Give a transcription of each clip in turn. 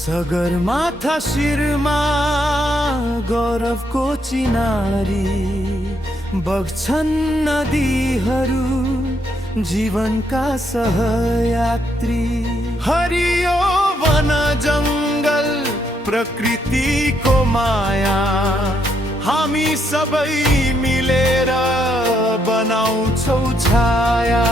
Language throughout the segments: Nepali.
सगरमाथा शिरमा गौरवको चिनारी बग्छन् नदीहरू जीवनका सहयात्री। हरियो वन जङ्गल प्रकृतिको माया हामी सबै मिलेर बनाउँछौ छाया।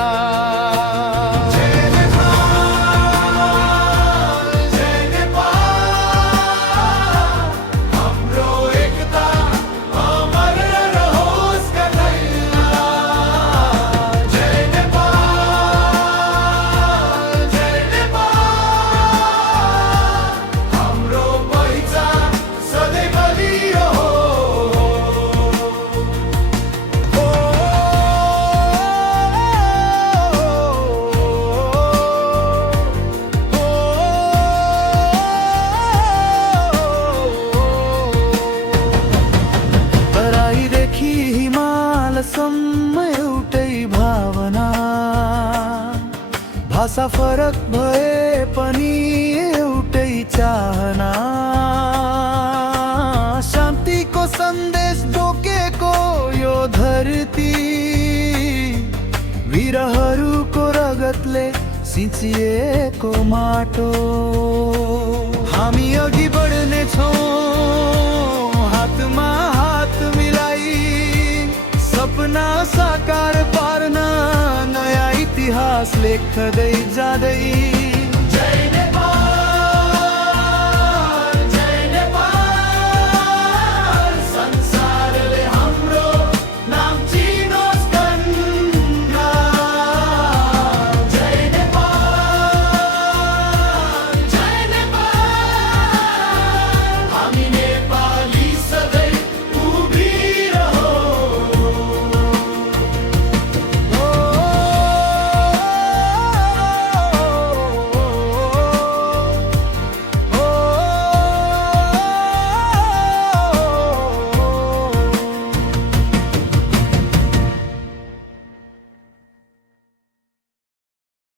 सम्म एउटै भावना, भाषा फरक भए पनि एउटै चाहना। शान्तिको सन्देश बोकेको यो धरती, वीरहरूको रगतले सिंचिएको माटो। हामी अघि बढ्ने छौँ हातमा हात मिलाई, सपना साकार पार्न नयाँ इतिहास लेख्दै जाँदै।